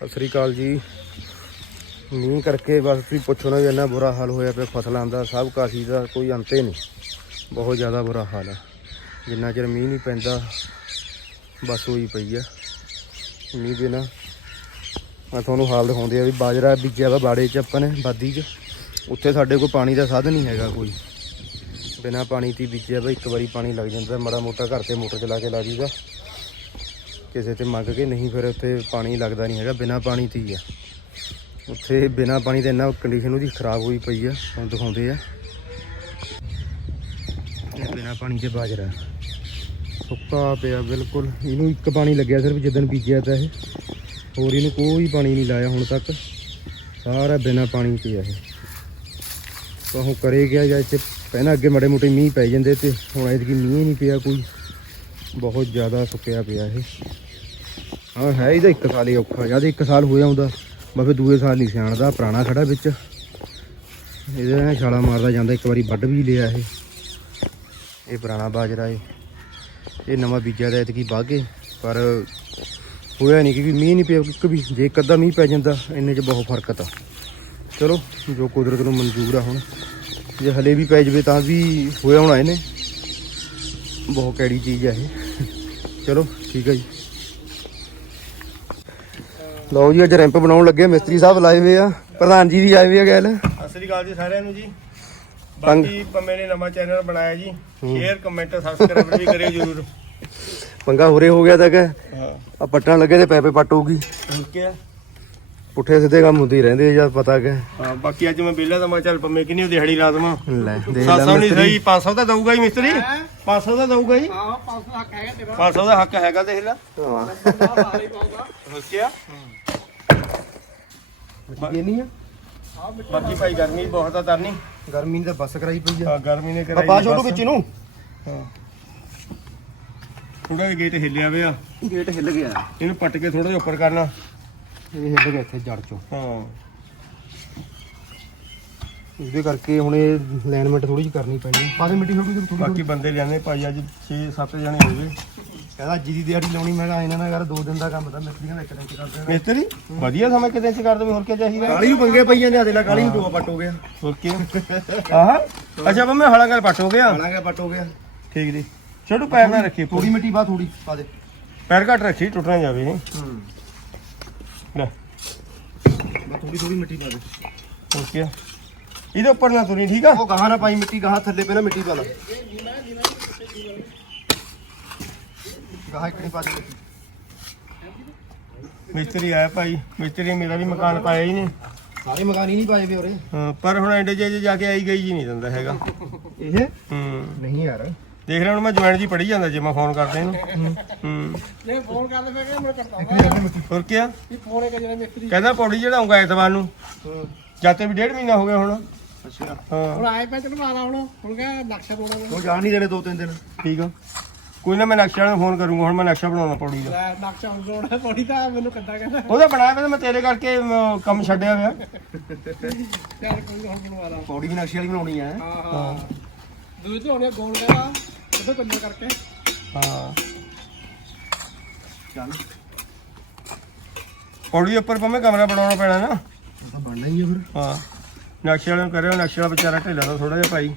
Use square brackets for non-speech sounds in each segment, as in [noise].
ਸਤਿ ਸ੍ਰੀ ਅਕਾਲ ਜੀ। ਮੀਂਹ ਕਰਕੇ ਬਸ ਤੁਸੀਂ ਪੁੱਛੋ ਨਾ ਵੀ ਇੰਨਾ ਬੁਰਾ ਹਾਲ ਹੋਇਆ ਪਿਆ ਫਸਲਾਂ ਦਾ, ਸਭ ਕਾਸੀ ਦਾ ਕੋਈ ਅੰਤ ਹੀ ਨਹੀਂ। ਬਹੁਤ ਜ਼ਿਆਦਾ ਬੁਰਾ ਹਾਲ ਹੈ। ਜਿੰਨਾ ਚਿਰ ਮੀਂਹ ਨਹੀਂ ਪੈਂਦਾ, ਬਸ ਹੋਈ ਪਈ ਆ। ਮੀਂਹ ਦੇ ਨਾ ਮੈਂ ਤੁਹਾਨੂੰ ਹਾਲ ਦਿਖਾਉਂਦੇ ਆ ਵੀ ਬਾਜਰਾ ਬੀਜਿਆ ਵਾ ਬਾੜੇ 'ਚ ਆਪਾਂ ਨੇ, ਬਾਦੀ 'ਚ। ਉੱਥੇ ਸਾਡੇ ਕੋਲ ਪਾਣੀ ਦਾ ਸਾਧਨ ਨਹੀਂ ਹੈਗਾ ਕੋਈ। ਬਿਨਾ ਪਾਣੀ ਤੇ ਹੀ ਬੀਜਿਆ ਵਾ, ਇੱਕ ਵਾਰੀ ਪਾਣੀ ਲੱਗ ਜਾਂਦਾ, ਮਾੜਾ ਮੋਟਾ ਘਰ ਤੇ ਮੋਟਰ ਚਲਾ ਕੇ ਲਾ ਦੀਦਾ ਕਿਸੇ ਤੇ ਮੰਗ ਕੇ ਨਹੀਂ, ਫਿਰ ਉੱਥੇ ਪਾਣੀ ਲੱਗਦਾ ਨਹੀਂ ਹੈਗਾ, ਬਿਨਾ ਪਾਣੀ ਤੇ ਹੀ ਆ। ਉੱਥੇ ਬਿਨਾ ਪਾਣੀ ਤੇ ਇੰਨਾ ਕੰਡੀਸ਼ਨ ਉਹਦੀ ਖਰਾਬ ਹੋਈ ਪਈ ਆ ਤੁਹਾਨੂੰ ਦਿਖਾਉਂਦੇ ਆ। ਇਹ ਬਿਨਾ ਪਾਣੀ ਤੇ ਬਾਜਰਾ। ਸੁੱਕਾ ਪਿਆ ਬਿਲਕੁਲ। ਇਹਨੂੰ ਇੱਕ ਪਾਣੀ ਲੱਗਿਆ ਸਿਰਫ ਜਿੱਦਣ ਬੀਜਿਆ ਤਾਂ ਇਹ। ਹੋਰ ਇਹਨੂੰ ਕੋਈ ਪਾਣੀ ਨਹੀਂ ਲਾਇਆ ਹੁਣ ਤੱਕ। ਸਾਰਾ ਬਿਨਾ ਪਾਣੀ ਤੇ ਆ ਇਹ। ਤਾਂ ਹੁਣ ਕਰੇ ਗਿਆ ਜਾਂ ਇੱਥੇ, ਪਹਿਲਾਂ ਅੱਗੇ ਮੜੇ ਮੋਟੇ ਮੀਂਹ ਪੈ ਜਾਂਦੇ ਤੇ ਹੁਣ ਐਤਕੀ ਮੀਂਹ ਨਹੀਂ ਪਿਆ ਕੋਈ। ਬਹੁਤ ਜ਼ਿਆਦਾ ਸੁੱਕਿਆ ਪਿਆ ਇਹ। ਹਾਂ ਹੈ ਇਹਦਾ ਇੱਕ ਸਾਲ ਹੀ ਔਖਾ, ਜਦ ਇੱਕ ਸਾਲ ਹੋਇਆ ਹੁੰਦਾ ਬਸ ਫਿਰ ਦੂਏ ਸਾਲ ਨਹੀਂ ਸਿਆਣਦਾ ਪੁਰਾਣਾ ਖੜਾ ਵਿੱਚ। ਇਹਦੇ ਨਾਲ ਛਾਲਾ ਮਾਰਦਾ ਜਾਂਦਾ, ਇੱਕ ਵਾਰੀ ਵੱਢ ਵੀ ਲਿਆ ਇਹ। ਇਹ ਪੁਰਾਣਾ ਬਾਜਰਾ ਇਹ। ਇਹ ਨਵਾਂ ਬੀਜਿਆ ਦਾ ਐਤਕੀ ਬਾਗੇ ਪਰ ਹੋਇਆ ਨਹੀਂ ਕਿਉਂਕਿ ਮੀਂਹ ਨਹੀਂ ਪਿਆ, ਇੱਕ ਵੀ ਜੇ ਇੱਕ ਅੱਧਾ ਮੀਂਹ ਪੈ ਜਾਂਦਾ, ਇੰਨੇ 'ਚ ਬਹੁਤ ਫ਼ਰਕ ਤਾਂ। ਚਲੋ, ਜੋ ਕੁਦਰਤ ਨੂੰ ਮਨਜ਼ੂਰ ਆ ਹੁਣ। ਜੇ ਹਲੇ ਵੀ ਪੈ ਜਵੇ ਤਾਂ ਵੀ ਹੋਇਆ ਹੋਣਾ ਇਹਨੇ। ਬਹੁਤ ਕੈੜੀ ਚੀਜ਼ ਆ ਇਹ। ਚਲੋ ਠੀਕ ਹੈ ਜੀ। ਲਓ ਜੀ ਅੱਜ ਰੈਂਪ ਬਣਾਉਣ ਲੱਗੇ ਮਿਸਤਰੀ ਸਾਹਿਬ ਲਾਏ ਹੋਏ ਆ। ਪ੍ਰਧਾਨ ਜੀ ਵੀ ਆਏ ਹੋਏ ਆ ਗੈਲ। ਸਤਿ ਸ੍ਰੀ ਅਕਾਲ ਜੀ ਸਾਰਿਆਂ ਨੂੰ ਜੀ। ਬਾਕੀ ਪੰਮੇ ਨੇ ਨਵਾਂ ਚੈਨਲ ਬਣਾਇਆ ਜੀ। ਸ਼ੇਅਰ ਕਮੈਂਟ ਸਬਸਕ੍ਰਾਈਬ ਵੀ ਕਰਿਓ ਜਰੂਰ। ਪੰਗਾ ਹੋਰੇ ਹੋ ਗਿਆ ਤਾਂ ਕਿ ਆ ਪੱਟਣ ਲੱਗੇ ਤੇ ਪੈਪੇ ਪੱਟ ਹੋਊਗੀ। ਓਕੇ ਆ? ਪੁੱਠੇ ਸਿੱਧੇ ਕੰਮ ਹੁੰਦੇ ਹੀ ਰਹਿੰਦੇ ਆ ਜਦ ਪਤਾ ਕਿ। ਹਾਂ ਬਾਕੀ ਅੱਜ ਮੈਂ ਵਿਹਲਾ ਤਾਂ ਮੈਂ ਚੱਲ ਪੰਮੇ ਕਿੰਨੀ ਦਿਹਾੜੀ ਲਾ ਦਵਾਂ? ਲੈ ਦੇਖ 700 ਲੈ ਨਹੀਂ ਮਿਸਤਰੀ। ਸਹੀ 500 ਤਾਂ ਦਊਗਾ ਹੀ ਮਿਸਤਰੀ। 500 ਤਾਂ ਦਊਗਾ ਹੀ। ਹਾਂ 500 ਹੱਕ ਹੈਗਾ ਤੇਰਾ। 500 ਦਾ ਹੱਕ ਹੈਗਾ ਦੇਖ ਲੈ। ਹਾਂ। ਇਹ ਨਹੀਂ ਆ? ਬਾਕੀ ਭਾਈ ਗਰਮੀ ਬਹੁਤ ਆ ਤਰਨੀ ਗਰਮੀ ਨੇ ਤਾਂ ਬੱਸ ਕਰਾਈ ਪਈ ਆ। ਹਾਂ ਗਰਮੀ ਨੇ ਕਰਾਈ ਪਾ ਛੋਟੂ ਵਿੱਚ ਨੂੰ। ਹਾਂ। ਥੋੜਾ ਜਿਹਾ ਗੇਟ ਹਿੱਲਿਆ ਵਿਆ ਗੇਟ ਹਿੱਲ ਗਿਆ। ਇਹਨੂੰ ਪੱਟ ਕੇ ਥੋੜਾ ਜਿਹਾ ਉੱਪਰ ਕਰਨਾ। ਇਹ ਹਿੱਲ ਗਿਆ ਇੱਥੇ ਜੜ ਚੋਂ। ਹਾਂ। ਇਸਦੇ ਕਰਕੇ ਹੁਣ ਇਹ ਅਲਾਈਨਮੈਂਟ ਥੋੜੀ ਜਿਹੀ ਕਰਨੀ ਪੈਣੀ। ਪਾ ਦੇ ਮਿੱਟੀ ਥੋੜੀ ਥੋੜੀ ਬਾਕੀ ਬੰਦੇ ਲਿਆਂਦੇ ਭਾਈ ਅੱਜ 6-7 ਜਣੇ ਹੋ ਗਏ। ਕਹਿੰਦਾ ਅੱਜ ਦੀ ਦਿਹਾੜੀ ਲਾਉਣੀ ਮੈਂ ਕਿਹਾ ਇਹਨਾਂ ਨਾਲ ਕਰ ਦੋ ਦਿਨ ਦਾ ਕੰਮ ਤਾਂ ਮਿਸਤਰੀਆਂ ਦਾ ਇੱਕ ਦਿਨ ਚ ਕਰ ਦੇਣਾ। ਮਿਸਤਰੀ? ਵਧੀਆ ਸਮਾਂ ਕਿਤੇ ਚ ਕਰ ਦੇਵੇ ਹੋਰ ਕੀ ਚਾਹੀਦਾ? ਕਾਲੀ ਨੂੰ ਪੰਗੇ ਪਈ ਜਾਂਦੇ ਆ ਦੇਲਾ ਕਾਲੀ ਨੂੰ ਟੋਆ ਪੱਟ ਹੋ ਗਿਆ। ਹੋਰ ਕੀ ਆਹ? ਅੱਛਾ ਬੰਮੇ ਹਲਾ ਕਰ ਪੱਟ ਹੋ ਗਿਆ? ਹਾਲਾਂਗੇ ਪੱਟ ਹੋ ਗਿਆ। ਠੀਕ ਜੀ। ਛੋਟੂ ਪੈਰ ਨਾ ਰੱਖੀ ਥੋੜੀ ਮਿੱਟੀ ਬਾ ਥੋੜੀ ਪਾ ਦੇ। ਪੈਰ ਘੱਟ ਰੱਖੀ ਟੁੱਟ ਨਾ ਜਾਵੇ। ਹੂੰ। ਥੋੜੀ ਥੋੜੀ ਮਿੱਟੀ ਪਾ ਦੇ। ਹੋਰ ਕੀ ਇਹਦੇ ਉੱਪਰ ਨਾ ਤੁਰੀ ਠੀਕ ਆ? ਉਹ ਗਾਹਾਂ ਨਾ ਪਾਈ ਮਿੱਟੀ ਗਾਹਾਂ ਥੱਲੇ ਪਹਿਲਾਂ ਮਿੱਟੀ ਪਾ ਲਾ। ਗਾਹਾਂ ਇੱਕ ਨਹੀਂ ਪਾ ਦੇ ਮਿੱਟੀ। ਮਿਸਤਰੀ ਆਇਆ ਭਾਈ। ਮਿਸਤਰੀ ਮੇਰਾ ਵੀ ਮਕਾਨ ਪਾਇਆ ਹੀ ਨਹੀਂ। ਸਾਰੇ ਮਕਾਨ ਹੀ ਨਹੀਂ ਪਾਏ ਵੇ ਉਰੇ। ਹਾਂ, ਪਰ ਹੁਣ ਐਂਡੇ ਜੇ ਜਾ ਕੇ ਆਈ ਗਈ ਜੀ ਨਹੀਂ ਦਿੰਦਾ ਹੈਗਾ। ਇਹ? ਹੂੰ। ਨਹੀਂ ਯਾਰ। ਦੇਖ ਰਿਹਾ ਹੁਣ ਮੈਂ ਜੁਆਇਨ ਜੀ ਪੜੀ ਜਾਂਦਾ ਜੇ ਮੈਂ ਫੋਨ ਕਰਦੇ ਇਹਨੂੰ। ਹੂੰ। ਜੇ ਫੋਨ ਕਰ ਲੈ ਫਿਰ ਮੈਂ ਕਰਦਾ ਹੋਰ ਕੀ ਵੀ ਫੋਨ ਹੈ ਜਿਹੜਾ ਮਿਸਤਰੀ ਕਹਿੰਦਾ ਪੌੜੀ ਚੜਾਉਂਗਾ ਐਤਵਾਰ ਨੂੰ। ਜਾਤੇ ਵੀ ਡੇਢ ਮਹੀਨਾ ਹੋ ਗਿਆ ਹੁਣ। ਅੱਛਾ। ਹਾਂ। ਹੁਣ ਆਏ ਪੈ ਤੈਨੂੰ ਮਾਰਾ ਹੁਣ ਹੁਣ ਕਹ ਨਕਸ਼ਾ ਬਣਾਉਣਾ ਉਹ ਜਾਣ ਨਹੀਂ ਦੇਣੇ ਦੋ ਤਿੰਨ ਦਿਨ। ਠੀਕ ਆ। ਕੋਈ ਨਾ ਮੈਂ ਨਕਸ਼ਾ ਨੂੰ ਫੋਨ ਕਰੂੰਗਾ ਹੁਣ ਮੈਂ ਨਕਸ਼ਾ ਬਣਾਉਣਾ ਪੌੜੀ ਦਾ। ਨਕਸ਼ਾ ਹੁਣ ਬਣਾਉਣਾ ਪੌੜੀ ਤਾਂ ਮੈਨੂੰ ਕੱਢਾ ਕਹਿੰਦਾ। ਉਹਦਾ ਬਣਾਇਆ ਮੈਂ ਤੇਰੇ ਕਰਕੇ ਕੰਮ ਛੱਡਿਆ ਹੋਇਆ। ਚੱਲ ਕੋਈ ਨਾ ਹੁਣ ਬਣਵਾ ਲਾ ਪੌੜੀ ਵੀ ਨਕਸ਼ੇ ਵਾਲੀ ਬਣਾਉਣੀ ਆ। ਹਾਂ ਹਾਂ। ਦੂਜੀ ਤੋਂ ਹੋਣੀ ਗੋਲ ਕਹਿੰਦਾ। ਉਹਦੇ ਕੰਨੇ ਕਰਕੇ? ਹਾਂ ਚੱਲ। ਪੌੜੀ ਦੇ ਉੱਪਰ ਭਾਵੇਂ ਕਮਰਾ ਬਣਾਉਣਾ ਪੈਣਾ ਨਾ। ਉਹ ਤਾਂ ਬਣਨਾ ਹੀ ਆ ਫਿਰ। ਹਾਂ। ਨਕਸ਼ੇ ਵਾਲੇ ਨੂੰ ਕਰਿਓ ਨਕਸ਼ੇ ਵਾਲਾ ਵਿਚਾਰਾ ਢਿੱਲਾ ਦਾ ਥੋੜਾ ਜਿਹਾ ਭਾਈ।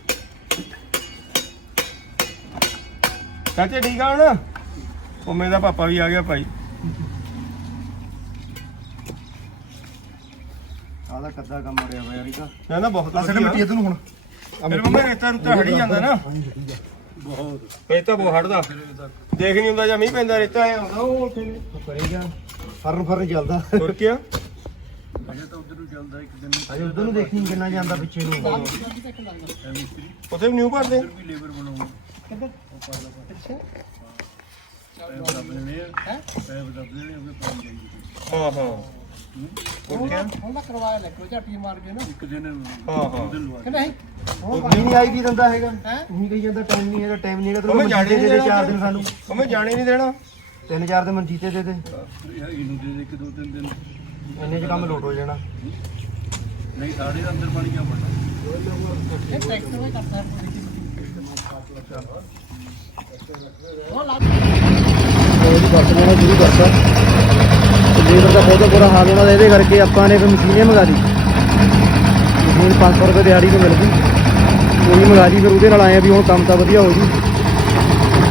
ਚਾਚੇ ਠੀਕ ਆ ਹੁਣ? ਉਹ ਮੇਰਾ ਪਾਪਾ ਵੀ ਆ ਗਿਆ ਭਾਈ। ਆਹ ਕੱਦਾ ਕੰਮ ਮਰਿਆ ਹੋਇਆ ਯਾਰ ਇਹਦਾ ਨਾ ਨਾ ਬਹੁਤ ਆ ਸੱਟ ਮਿੱਟੀ ਇਧਰ ਨੂੰ ਹੁਣ। ਮੇਰੇ ਮੰਮੇ ਰੇਤਾ ਰੁੱਤਾ ਹੜੀ ਜਾਂਦਾ ਨਾ। ਬਹੁਤ ਰੇਤਾ ਬਹੁਤ ਹੜਦਾ ਦੇਖ ਨਹੀਂ ਹੁੰਦਾ ਜਾਂ ਮੀਂਹ ਪੈਂਦਾ ਰੇਤਾ ਐ ਆਉਂਦਾ ਉਹ ਉੱਥੇ ਨੂੰ। ਕਰੇਗਾ। ਫਰਨ ਫਰਨ ਚੱਲਦਾ। ਹੋਰ ਕੀ ਆ? ਅਜੇ ਉਧਰ ਨੂੰ ਦੇਖੀ ਕਿੰਨਾ ਜਾਂਦਾ ਪਿੱਛੇ ਨੂੰ। ਉੱਥੇ ਵੀ ਨਿਊ ਭਰਦੇ। ਹਾਂ ਹਾਂ। ਨਾ ਹੁਣ ਨਾ ਕਰਵਾਇਆ ਲੈ ਕੋਈ ਝਾਟੀ ਮਾਰ ਕੇ ਨਾ। ਹਾਂ ਹਾਂ। ਕਿ ਨਹੀਂ? ਉਹ ਨਹੀਂ ਆਈ ਕੀ ਦਿੰਦਾ ਹੈਗਾ? ਉਹੀ ਕਹੀ ਜਾਂਦਾ ਟਾਈਮ ਨਹੀਂ ਹੈਗਾ ਟਾਈਮ ਨਹੀਂ ਹੈਗਾ ਉਹ ਮੈਂ ਤੈਨੂੰ ਜਾਣੇ ਨਹੀਂ ਦੇ ਦੇ ਚਾਰ ਦਿਨ ਸਾਨੂੰ। ਉਹ ਮੈਂ ਜਾਣੇ ਨਹੀਂ ਦੇਣਾ। ਤਿੰਨ ਚਾਰ ਦਿਨ ਮੰਜੀਤੇ ਦੇ ਦੇ। ਇੰਨੇ ਚ ਕੰਮ ਲੋਟ ਹੋ ਜਾਣਾ। ਇਹ ਟਰੈਕਟਰ ਵੀ ਕਰਦਾ ਹੈ। ਉਹ ਲੱਗ ਉਹਦੀ ਵਰਤ ਲੈਣਾ ਸ਼ੁਰੂ ਕਰਤਾ ਲੇਬਰ ਦਾ ਬਹੁਤ ਬੁਰਾ ਹਾਲ ਉਹਨਾਂ ਦਾ ਇਹਦੇ ਕਰਕੇ ਆਪਾਂ ਨੇ ਫਿਰ ਮਸ਼ੀਨੇ ਮੰਗਾ ਲਈ। ਮਸ਼ੀਨ 500 ਰੁਪਏ ਦਿਹਾੜੀ ਨੂੰ ਮਿਲ ਗਈ। ਉਹੀ ਮੰਗਾ ਲਈ ਫਿਰ ਉਹਦੇ ਨਾਲ ਆਏ ਆ ਵੀ ਹੁਣ ਕੰਮ ਤਾਂ ਵਧੀਆ ਹੋ ਜੂ।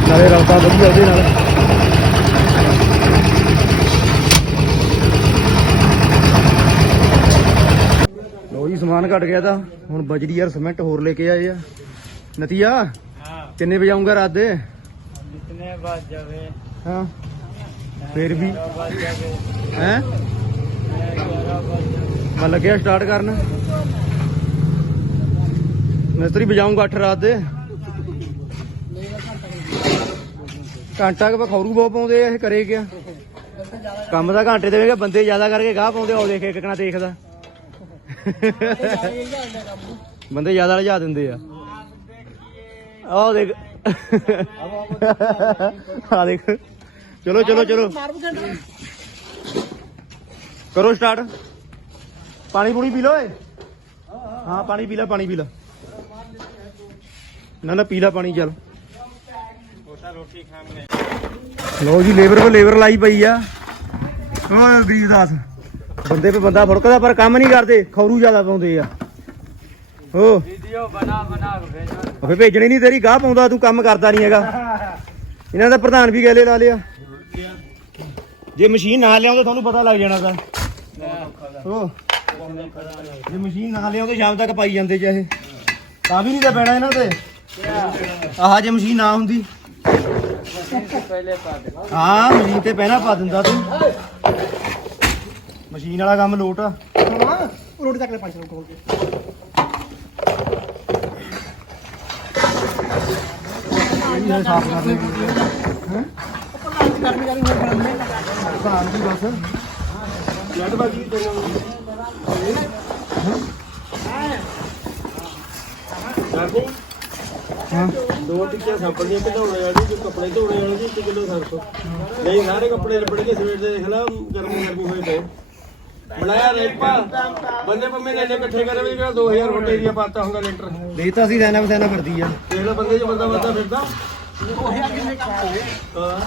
ਨਾਲੇ ਰਲਦਾ ਵਧੀਆ ਉਹਦੇ ਨਾਲ। ਲੋ ਜੀ ਸਮਾਨ ਘਟ ਗਿਆ ਤਾਂ ਹੁਣ ਬਜਰੀ ਯਾਰ ਸਿਮੈਂਟ ਹੋਰ ਲੈ ਕੇ ਆਏ ਆ। ਨਤੀਆ ਹਾਂ। ਕਿੰਨੇ ਵਜੇ ਆਉਂਗਾ ਰਾਤ ਦੇ? ਜਿਤਨੇ ਬਾਅਦ ਜਾਵੇ। ਹਾਂ। ਫਿਰ ਵੀ? ਹੈ? ਮੈਂ ਲੱਗਿਆ ਸਟਾਰਟ ਕਰਨ। ਮਿਸਤਰੀ ਵਜਾਉਂਗਾ 8 ਰਾਤ ਦੇ। ਘੰਟਾ ਕਿ ਖੌਰੂ ਬਹੁਤ ਪਾਉਂਦੇ ਆ ਇਹ ਕਰੇ ਕਿਆ? ਕੰਮ ਦਾ ਘੰਟੇ ਦੇਵੇਗਾ ਬੰਦੇ ਜ਼ਿਆਦਾ ਕਰਕੇ ਗਾਹ ਪਾਉਂਦੇ ਆ ਦੇਖ ਇੱਕ ਕਣਾ ਦੇਖਦਾ। ਬੰਦੇ ਜ਼ਿਆਦਾ ਲਿਜਾ ਦਿੰਦੇ ਆ। ਆਹ ਦੇਖ। ਆ ਦੇਖ। ਚਲੋ ਚਲੋ ਚਲੋ। ਕਰੋ ਸਟਾਰਟ। ਪਾਣੀ ਪੂਣੀ ਪੀ ਲਓ ਏ ਹਾਂ ਪਾਣੀ ਪੀ ਲੈ ਪਾਣੀ ਪੀ ਲੈ। ਨਾ ਨਾ ਪੀ ਲੈ ਪਾਣੀ ਚੱਲ। ਲੋ ਜੀ ਲੇਬਰ ਕੋ ਲੇਬਰ ਲਾਈ ਪਈ ਆ। ਓ ਗਰੀਬਦਾਸ ਬੰਦੇ ਪੇ ਬੰਦਾ ਫੜਕਦਾ ਪਰ ਕੰਮ ਨਹੀਂ ਕਰਦੇ। ਖੌਰੂ ਜ਼ਿਆਦਾ ਪਾਉਂਦੇ ਆ। ਓ ਵੀਡੀਓ ਬਣਾ ਬਣਾ ਕੇ ਭੇਜੋ ਉਹ ਫੇ ਭੇਜਣੀ ਨਹੀਂ ਤੇਰੀ ਗਾਹ ਪਾਉਂਦਾ ਤੂੰ ਕੰਮ ਕਰਦਾ ਨਹੀਂ ਹੈਗਾ। ਇਹਨਾਂ ਦਾ ਪ੍ਰਧਾਨ ਵੀ ਗੈਲੇ ਲਾ ਲਿਆ। ਜੇ ਮਸ਼ੀਨ ਨਾ ਲਿਆਉਂਦੇ ਤੁਹਾਨੂੰ ਪਤਾ ਲੱਗ ਜਾਣਾ ਤਾਂ ਓ ਜੇ ਮਸ਼ੀਨ ਨਾ ਲਿਆਉਂਦੇ ਸ਼ਾਮ ਤੱਕ ਪਾਈ ਜਾਂਦੇ ਚਾਹੇ ਤਾਂ ਵੀ ਨਹੀਂ ਤਾਂ ਪੈਣਾ ਇਹਨਾਂ ਤੇ। ਆਹ ਜੇ ਮਸ਼ੀਨ ਨਾ ਹੁੰਦੀ। ਹਾਂ ਮਸ਼ੀਨ ਤੇ ਪਹਿਲਾਂ ਪਾ ਦਿੰਦਾ ਤੂੰ। ਮਸ਼ੀਨ ਵਾਲਾ ਕੰਮ ਲੋਟ ਆ। ਰੋਟੀ ਤੱਕ ਲੈ ਪਾਈ ਚਲੋ ਕੋਲ ਕੇ। ਇਹ ਸਾਫ਼ ਕਰ ਲੈ ਹੈ ਗਰਮੀ ਗਰਮੀ ਹੋ ਗਈ ਭਾਰ ਦੀ ਬਸ। ਜੱਟ ਬਾਜੀ ਕਰਦੀ ਹਾਂ। ਦੋ ਟਿੱਕੀਆਂ ਸੰਪਲ ਦੀਆਂ ਕਢਾਉਣੇ ਵਾਲੀ ਜੋ ਕੱਪੜੇ ਧੋਣੇ ਵਾਲੇ ਦੀ 1 ਕਿਲੋ ਸਰਸੋਂ ਨਹੀਂ ਸਾਰੇ ਕੱਪੜੇ ਲਿਬੜ ਕੇ ਸਵੇਰ ਦੇ ਦੇਖ ਲਾ ਗਰਮੀ ਗਰਮੀ ਹੋਏ ਪਏ ਬਣਾਇਆ ਰੇਪਾ ਬੰਦੇ ਪੰਮੇ ਇਕੱਠੇ ਕਰੇ ਵੀ 2000 ਵੱਟੇ ਦੀਆਂ ਪਾਤਾ ਹੁੰਦਾ ਲੀਟਰ ਦੇ ਤਾਂ ਅਸੀਂ ਰਹਿਣਾ ਬਸੈਨਾ ਫਿਰਦੀ ਆ। ਦੇਖ ਲੈ ਬੰਦੇ ਚ ਬੰਦਾ ਬੰਦਾ ਫਿਰਦਾ। ਹਾਂ।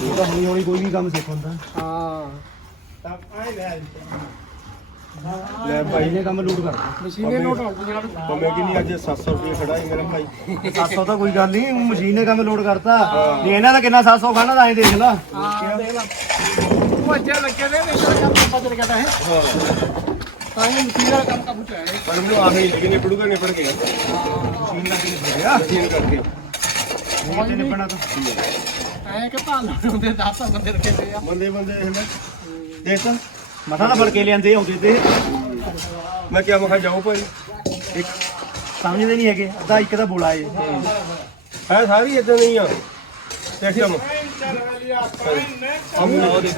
ਇਹ ਤਾਂ ਹੌਲੀ ਹੌਲੀ ਕੋਈ ਵੀ ਕੰਮ ਸਿੱਖ ਹੁੰਦਾ ਹਾਂ ਲੈ ਭਾਈ ਨੇ ਕੰਮ ਲੂਟ ਕਰਦਾ ਮਸ਼ੀਨੇ ਨੋਟ ਆਉਂਦੀ ਜਿਹੜਾ ਪੰਮੇ ਕੀ ਨਹੀਂ ਅੱਜ 700 ਰੁਪਏ ਖੜਾ ਹੀ ਮੇਰਾ ਭਾਈ 700 ਤਾਂ ਕੋਈ ਗੱਲ ਨਹੀਂ ਮਸ਼ੀਨ ਨੇ ਕੰਮ ਲੋਡ ਕਰਤਾ ਨਹੀਂ ਇਹਨਾਂ ਦਾ ਕਿੰਨਾ 700 ਖਾਣਾ ਤਾਂ ਐਂ ਦੇਖ ਲਾ ਹਾਂ ਦੇਖ ਲਾ ਉਹ ਅੱਜੇ ਲੱਗੇ ਨੇ ਮੇਰਾ ਕੰਮ ਪਤਾ ਚੱਲ ਗਿਆ ਹੈ। ਤਾਂ ਇਹ ਮਸ਼ੀਨ ਵਾਲਾ ਕੰਮ ਕਾਬੂ ਚ ਆਇਆ ਹੈ। ਪਰ ਮੈਨੂੰ ਆਹੀ ਲੇਕਿਨ ਇਹ ਪੜੂਗਾ ਨਿਪੜ ਕੇ ਮਸ਼ੀਨ ਕਰਕੇ ਨਿਬੜਿਆ ਮਸ਼ੀਨ ਕਰਕੇ ਨਹੀਂ ਤੇ ਨਿਬੜਨਾ ਤਾਂ ਐਂ ਕਿ ਭਾਲ ਹੁੰਦੇ 10 ਬੰਦੇ ਰੱਖੇ ਹੋਏ ਆ। ਬੰਦੇ ਬੰਦੇ ਇਹ ਲੈ ਦੇਖ ਤਾਂ ਮਸਾ ਤਾਂ ਫੜ ਕੇ ਲਿਆਂਦੇ ਆਉਂਦੇ ਤੇ। ਮੈਂ ਕਿਹਾ ਮਖਾ ਜਾਓ ਭਾਈ। ਇੱਕ ਸਮਝਦੇ ਨਹੀਂ ਹੈਗੇ ਅੱਧਾ ਇੱਕ ਦਾ ਬੋਲਾ ਏ। ਹੈ। ਸਾਰੀ ਇਦਾਂ ਨਹੀਂ ਆ? ਸਿਸਟਮ ਨਾ। ਦੇ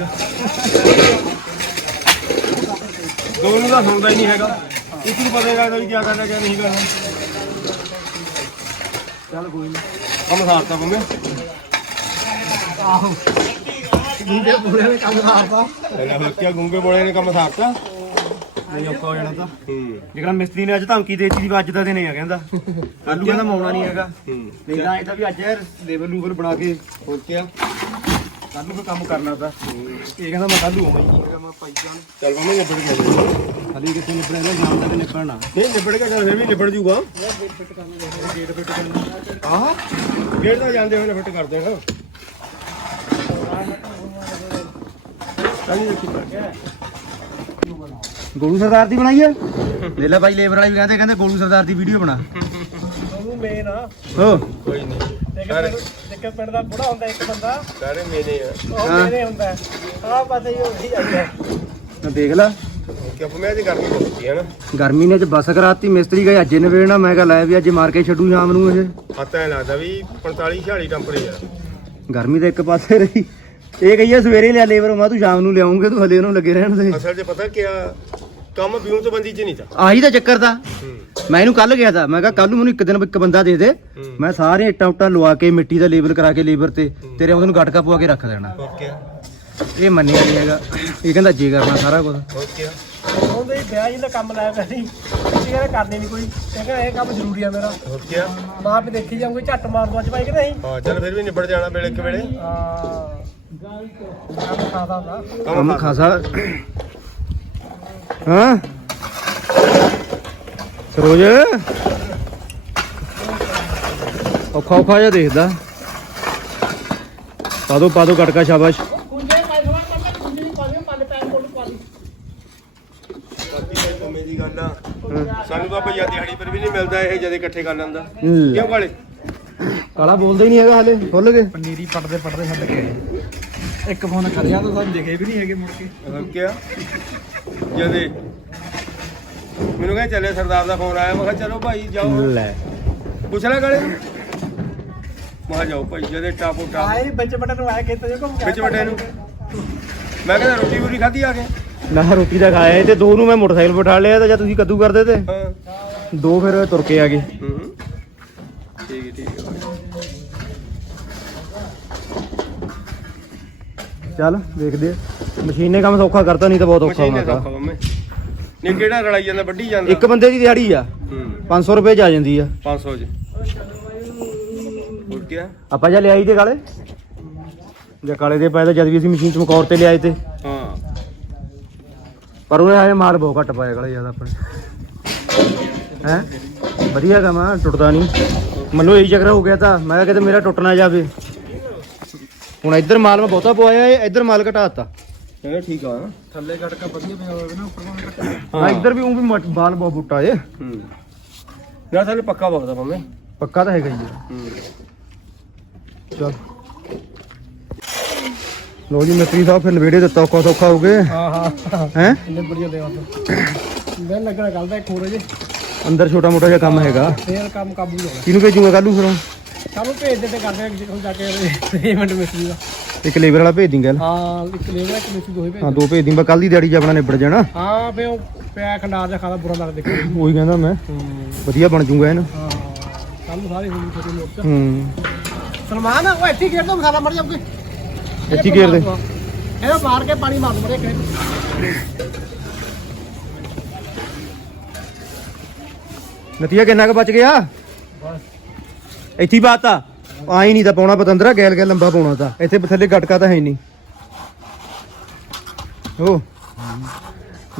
ਦੋਨੋਂ ਦਾ ਸੁਣਦਾ ਹੀ ਨਹੀਂ ਹੈਗਾ। ਇੱਕ ਨੂੰ ਪਤਾ ਹੈਗਾ ਵੀ ਕੀ ਕਰਨਾ ਕੀ ਨਹੀਂ ਕਰਨਾ। ਚੱਲ ਕੋਈ ਨਹੀਂ ਕੰਮ ਸਾਰਤਾ ਬੰਮੇ ਨੇ ਕੰਮ ਕੀ ਗੁੰਗੇ ਬੋਲੇ ਨੇ ਕੰਮ ਸਾਰਤਾ। ਨਹੀਂ ਔਖਾ ਹੋ ਜਾਣਾ ਤਾਂ। ਹੂੰ। ਜਿਹੜਾ ਮਿਸਤਰੀ ਨੇ ਅੱਜ ਧਮਕੀ ਦੇਤੀ ਦੀ ਅੱਜ ਦਾ ਦਿਨ ਆ ਕਹਿੰਦਾ। ਕੱਲੂ ਕਹਿੰਦਾ ਮਾਉਣਾ ਨਹੀਂ ਹੈਗਾ। ਹੂੰ। ਨਹੀਂ ਤਾਂ ਇਹ ਤਾਂ ਵੀ ਅੱਜ ਲੇਬਰ ਲੂਬਰ ਬਣਾ ਕੇ ਹੋਰ ਕੀ ਕੱਲੂ ਕੋ ਕੰਮ ਕਰਨਾ ਤਾਂ। ਇਹ ਕਹਿੰਦਾ ਮੈਂ ਕੱਲੂ ਆਉਣਾ ਹੀ ਨਹੀਂ। ਹੈਗਾ ਮੈਂ ਭਾਈ ਜਾਨ ਚੱਲ ਬੰਮੇ ਨਿਬੜ ਗਿਆ ਹਲੀ ਕਿਤੇ ਨਿਪੜਿਆ ਨਾ ਸ਼ਾਮ ਤੱਕ ਨਿਪੜਨਾ ਨਹੀਂ ਨਿਬੜ ਗਿਆ ਚੱਲ ਫਿਰ ਵੀ ਨਿਬੜ ਜੂਗਾ। ਆਹ? ਗੇਟ ਤਾਂ ਜਾਂਦੇ ਹੋਏ ਫਿੱਟ ਕਰ ਦੇਣਾ ਕਾਹਦੀ ਰੱਖੀ ਗੋਲੂ ਸਰਦਾਰ ਦੀ ਬਣਾਈ ਹੈ ਲੈ ਲੈ ਭਾਈ ਲੇਬਰ ਵਾਲੇ ਵੀ ਕਹਿੰਦੇ ਕਹਿੰਦੇ ਗੋਲੂ ਸਰਦਾਰ ਦੀ ਵੀਡੀਓ ਬਣਾ। ਮੇਨ ਆ। ਹੋ। ਕੋਈ ਨਹੀਂ। ਇੱਕ ਪਿੰਡ ਇੱਕ ਪਿੰਡ ਦਾ ਬੁੜਾ ਹੁੰਦਾ ਇੱਕ ਬੰਦਾ। ਸਾਰੇ ਮੇਨੇ ਆ। ਉਹ ਮੇਰੇ ਹੁੰਦਾ। ਆਹ ਪਤਾ ਹੀ ਹੋ ਗਈ ਜਾਂਦਾ ਤਾਂ ਦੇਖ ਲੈ। ਕਿ ਆਪਾਂ ਮੈਂ ਦੀ ਗਰਮੀ ਬਹੁਤ ਹੈ ਨਾ ਗਰਮੀ ਨੇ ਚ ਬੱਸ ਕਰਾਤੀ ਮਿਸਤਰੀ ਗਏ ਅੱਜ ਨਵੇੜਨਾ ਮੈਂ ਕਿਹਾ ਲੈ ਵੀ ਅੱਜ ਮਾਰ ਕੇ ਛੱਡੂ ਸ਼ਾਮ ਨੂੰ ਇਹ। ਹੱਥ ਐ ਲੱਗਦਾ ਵੀ 45 46 ਟੈਂਪਰੇਚਰ ਗਰਮੀ ਤਾਂ ਇੱਕ ਪਾਸੇ ਰਹੀ। ਇਹ ਕਹੀਏ ਸਵੇਰੇ ਲਿਆ ਲੇਬਰ ਮੈਂ ਤੂੰ ਸ਼ਾਮ ਨੂੰ ਲਿਆਉਂਗੇ ਤੂੰ ਹਲੇ ਉਹਨੂੰ ਲੱਗੇ ਰਹਿਣ ਦੇ। ਅਸਲ 'ਚ ਪਤਾ ਕੀ ਕੰਮ ਬਿਊਂ ਤੋਂ ਬੰਦੀ 'ਚ ਨਹੀਂ ਤਾਂ। ਆਹੀ ਤਾਂ ਚੱਕਰ ਦਾ ਹੂੰ। ਮੈਂ ਇਹਨੂੰ ਕੱਲ ਗਿਆ ਤਾਂ ਮੈਂ ਕਿਹਾ ਕੱਲ ਨੂੰ ਮੈਨੂੰ ਇੱਕ ਦਿਨ ਇੱਕ ਬੰਦਾ ਦੇ ਦੇ। ਮੈਂ ਸਾਰੇ ਇੱਟਾਂ ਉੱਟਾਂ ਲਵਾ ਕੇ ਮਿੱਟੀ ਦਾ ਲੇਬਲ ਕਰਾ ਕੇ ਲੇਬਰ ਤੇ ਤੇਰੇ ਉਹਨੂੰ ਗਟਕਾ ਪਵਾ ਕੇ ਰੱਖ ਦੇਣਾ। ਓਕੇ। ਇਹ ਮੰਨਿਆ ਨਹੀਂ ਹੈਗਾ। ਇਹ ਕਹਿੰਦਾ ਜੀ ਕਰਨਾ ਸਾਰਾ ਕੁਝ ਹੋਰ ਕੀ ਉਹਦੇ ਹੀ ਵਿਆਹ ਜੀ ਦਾ ਕੰਮ ਲਾਇਆ ਪਿਆ ਸੀ ਅਸੀਂ ਕਹਿੰਦੇ ਕਰਨੀ ਨਹੀਂ ਕੋਈ। ਇਹ ਕਹਿੰਦਾ ਇਹ ਕੰਮ ਜ਼ਰੂਰੀ ਆ ਮੇਰਾ। ਹੋਰ ਕੀ ਮਾਂ ਵੀ ਦੇਖੀ ਜਾਊਂਗੇ ਝੱਟ ਮਾਰ ਦੋ ਅੱਜ ਭਾਈ ਕਿ ਨਹੀਂ? ਹਾਂ ਚੱਲ ਫਿਰ ਵੀ ਨਿਬੜ ਜਾਣਾ ਵੇਲੇ ਕਿ ਵੇਲੇ। ਹਾਂ। ਕੰਮ ਖਾਦਾ ਦਾ ਕੰਮ ਖਾਸਾ। ਹਾਂ। ਸਰੋਜ ਔਖਾ ਔਖਾ ਜਿਹਾ ਦੇਖਦਾ। ਪਾ ਦੋ ਪਾ ਦੋ ਕਟਕਾ ਸ਼ਾਬਾਸ਼। ਕੁੰਜੇ ਪਾਈ ਸਵਾ ਕਰ ਕੁੰਜੇ ਨਹੀਂ ਪਾਣੀ ਪੰਜ ਪੈਰ ਕੋਲ ਪਾਣੀ ਕੰਮੇ ਦੀ ਗੱਲ ਆ ਸਾਨੂੰ ਤਾਂ ਭਈਆ ਦਿਹਾੜੀ ਪਰ ਵੀ ਨਹੀਂ ਮਿਲਦਾ ਇਹ ਜਦੇ ਇਕੱਠੇ ਕਰ ਲੈਂਦਾ। ਲੈ। ਕਿਉਂ ਕਾਲੇ? ਕਾਲਾ ਬੋਲਦਾ ਹੀ ਨਹੀਂ ਹੈਗਾ ਹਾਲੇ ਖੁੱਲ ਗਏ। ਪਨੀਰੀ ਪੜਦੇ ਪੜਦੇ ਛੱਡ ਕੇ ਇੱਕ ਫੋਨ ਕਰਿਆ ਤਾਂ ਸਾਨੂੰ ਦਿਖੇ ਵੀ ਨਹੀਂ ਹੈਗੇ ਮੁੜ ਕੇ। ਹੋਰ ਕੀ ਜਦੇ ਮੈਨੂੰ ਕਹਿੰਦਾ ਚੱਲੇ ਸਰਦਾਰ ਦਾ ਫੋਨ ਆਇਆ ਮੈਂ ਕਿਹਾ ਚਲੋ ਭਾਈ ਜਾਓ। ਲੈ। ਪੁੱਛ ਲੈ ਨੂੰ। ਮੈਂ ਜਾਓ ਭਾਈ ਜਦੇ ਟਾਪੋ ਟਾਪ। ਆਏ ਵਿੱਚ ਬਟਨ ਨੂੰ ਆਇਆ ਖੇਤ ਜੋ ਵਿੱਚ ਵੱਡੇ ਨੂੰ। ਮੈਂ ਕਹਿੰਦਾ ਰੋਟੀ ਪੂਰੀ ਖਾਧੀ ਆ ਕੇ? ਨਾ ਰੋਟੀ ਦਾ ਖਾਇਆ ਤੇ ਦੋ ਨੂੰ ਮੈਂ ਮੋਟਰਸਾਈਕਲ ਬਿਠਾ ਲਿਆ ਤੇ ਜਾਂ ਤੁਸੀਂ ਕੱਦੂ ਕਰਦੇ ਤੇ। ਹਾਂ। ਦੋ ਫਿਰ ਤੁਰ ਕੇ ਆ ਗਏ। ਹੂੰ ਠੀਕ ਹੈ, ਠੀਕ ਹੈ। ਚੱਲ ਦੇਖਦੇ ਆ। ਮਸ਼ੀਨ ਨੇ ਕੰਮ ਸੌਖਾ ਕਰਤਾ ਨਹੀਂ ਤਾਂ ਬਹੁਤ ਔਖਾ ਮਸ਼ੀਨ ਹੋਣਾ ਨੇ ਤਾਂ। ਸੌਖਾ ਮੰਮੇ ਨੇ ਕਿਹੜਾ ਰਲਾਈ ਜਾਂਦਾ ਵੱਢੀ ਜਾਂਦਾ? ਇੱਕ ਬੰਦੇ ਦੀ ਦਿਹਾੜੀ ਆ। ਹੂੰ। 500 ਰੁਪਏ ਚ ਆ ਜਾਂਦੀ ਆ। 500 ਜੀ। ਹੋਰ ਆਪਾਂ ਜਾਂ ਲਿਆਈ ਤੇ ਕਾਲੇ? ਜਾਂ ਕਾਲੇ ਦੇ ਤਾਂ ਜਦ ਵੀ ਅਸੀਂ ਮਸ਼ੀਨ ਚਮਕੌਰ ਤੇ ਲਿਆਏ ਤੇ। ਹਾਂ। ਪਰ ਉਹਨੇ ਆਏ ਮਾਲ ਬਹੁਤ ਘੱਟ ਪਾਇਆ ਕਾਲੇ ਜ਼ਿਆਦਾ ਆਪਣੇ। ਹੈ? ਵਧੀਆ ਕੰਮ ਆ ਟੁੱਟਦਾ ਨਹੀਂ। ਮੈਨੂੰ ਇਹੀ ਚੱਕਰ ਹੋ ਗਿਆ ਤਾਂ ਮੈਂ ਕਿਹਾ ਕਿਤੇ ਮੇਰਾ ਟੁੱਟ ਨਾ ਜਾਵੇ। ਹੁਣ ਇੱਧਰ ਮਾਲ ਮੈਂ ਬਹੁਤਾ ਪਵਾਇਆ ਏ ਇੱਧਰ ਮਾਲ ਘਟਾਤਾ ਇਹ ਠੀਕ ਆ ਥੱਲੇ ਗੜਕਾ ਵਧੀਆ ਪਿਆ ਹੋਵੇ ਨਾ ਉੱਪਰ ਨੂੰ ਕੱਟਾ ਹਾਂ ਇੱਧਰ ਵੀ ਉਹ ਵੀ ਮਟ- ਬਾਲ ਬਹੁਤ ਬੁੱਟਾ ਏ ਹੂੰ ਨਾ ਥੱਲੇ ਪੱਕਾ ਬਹੁਤ ਆ ਮੰਮੇ ਪੱਕਾ ਤਾਂ ਹੈਗਾ ਹੀ ਆ ਹੂੰ ਚਲ ਲੋ ਜੀ ਮਿਸਤਰੀ ਸਾਹਿਬ ਫਿਰ ਨਵੇੜੇ ਦਿੱਤਾ ਔਖਾ ਸੌਖਾ ਹੋ ਗਏ ਹਾਂ ਹਾਂ ਹੈ ਇੰਨੇ ਬੜੀਆ ਦੇਵਾ ਤੋਂ ਮੈਂ ਲੱਗਣਾ ਗੱਲ ਦਾ ਇੱਕ ਹੋਰ ਜੇ ਅੰਦਰ ਛੋਟਾ ਮੋਟਾ ਜਿਹਾ ਕੰਮ ਹੈਗਾ ਫੇਰ ਕੰਮ ਕਾਬੂ ਹੋਣਾ ਕਿਹਨੂੰ ਭੇਜੂਗਾ ਕੱਲੂ ਫਿਰ ਸਾਨੂੰ ਭੇਜ ਦੇ ਤੇ ਕਰਦੇ ਆ ਜਿੱਥੇ ਜਾ ਕੇ ਪੇਮੈਂਟ ਮਿਸਰੀ ਦਾ ਇੱਕ ਲੇਬਰ ਵਾਲਾ ਭੇਜ ਦਿੰਗਾ। ਹਾਂ ਇੱਕ ਲੇਬਰ ਇੱਕ ਮਿਸਰੀ ਦੋਹੇ ਭੇਜ ਹਾਂ ਦੋ ਭੇਜ ਦੀ ਮੈਂ ਕੱਲ ਦੀ ਦਿਹਾੜੀ ਆਪਣਾ ਨਿਬੜ ਜਾਣਾ। ਹਾਂ ਫੇ ਉਹ ਪਿਆ ਖੰਡਾਰ ਜਿਹਾ ਖਾਦਾ ਬੁਰਾ ਲੱਗਦਾ ਦੇਖੋ। [coughs] ਉਹੀ ਕਹਿੰਦਾ ਮੈਂ। ਵਧੀਆ ਬਣ ਜੂਗਾ ਇਹਨੂੰ ਹਾਂ ਕੱਲ ਨੂੰ ਸਾਰੇ ਹੋਣੀ ਛੋਟੀ ਮੋਟ ਹੂੰ। ਸਲਮਾਨ ਉਹ ਇੱਥੇ ਗੇਰ ਤੋਂ ਮਸਾਲਾ ਮਰ ਜਾਊਗੇ ਇੱਥੇ ਗੇਰ ਦੇ। ਇਹਦਾ ਮਾਰ ਕੇ ਪਾਣੀ ਮਾਰ ਮਰੇ ਕਰੇ ਨਤੀਆ ਕਿੰਨਾ ਕੁ ਬਚ ਗਿਆ? ਇੱਥੇ ਬਾਤਾ ਆਈ ਨਹੀਂ ਤਾਂ ਪਾਉਣਾ ਪਤੰਦਰਾ ਗੈਲ ਗੈਲ ਲੰਬਾ ਪਾਉਣਾ ਤਾਂ। ਇੱਥੇ ਥੱਲੇ ਗਟਕਾ ਤਾਂ ਹੈ ਨਹੀਂ। ਓ।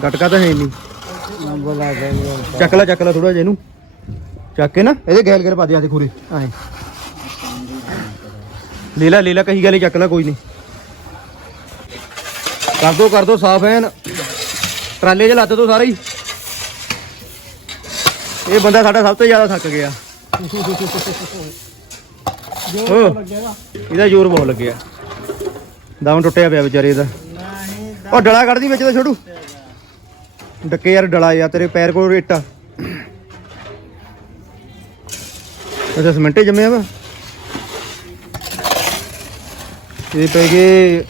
ਗਟਕਾ ਤਾਂ ਹੈ ਨਹੀਂ। ਚੱਕ ਲੈ ਚੱਕ ਲੈ ਥੋੜਾ ਜਿਹਾ ਇਹਨੂੰ। ਚੱਕ ਕੇ ਨਾ ਇਹਦੇ ਗੈਲ ਗੈਲ ਪਾ ਦੇ ਆ ਦੇ ਖੂਰੇ ਆਏ। ਲੈ ਲੈ ਲੈ ਲੈ ਕਹੀ ਗੱਲ ਹੀ ਚੱਕ ਲੈ ਕੋਈ ਨਹੀਂ। ਕਰ ਦੋ ਕਰ ਦੋ ਸਾਫ਼ ਐਨ। ਟਰਾਲੇ 'ਚ ਲੱਦ ਦੋ ਸਾਰਾ ਹੀ। ਇਹ ਬੰਦਾ ਸਾਡਾ ਸਭ ਤੋਂ ਜ਼ਿਆਦਾ ਥੱਕ ਗਿਆ। ਓ। ਇਹਦਾ। ਜ਼ੋਰ ਬਹੁਤ ਲੱਗਿਆ। ਦਮ ਟੁੱਟਿਆ ਪਿਆ ਵਿਚਾਰੇ ਦਾ। ਉਹ ਡਲਾ ਕੱਢਦੀ ਵਿੱਚ ਤਾਂ ਛੋਟੂ। ਡੱਕੇ ਯਾਰ ਡਲਾ ਯਾ ਤੇਰੇ ਪੈਰ ਕੋਲ ਰੇਟਾ ਅੱਛਾ ਸਮੈਂਟੇ ਜੰਮਿਆ ਵਾ। ਇਹ ਪੈ ਗਏ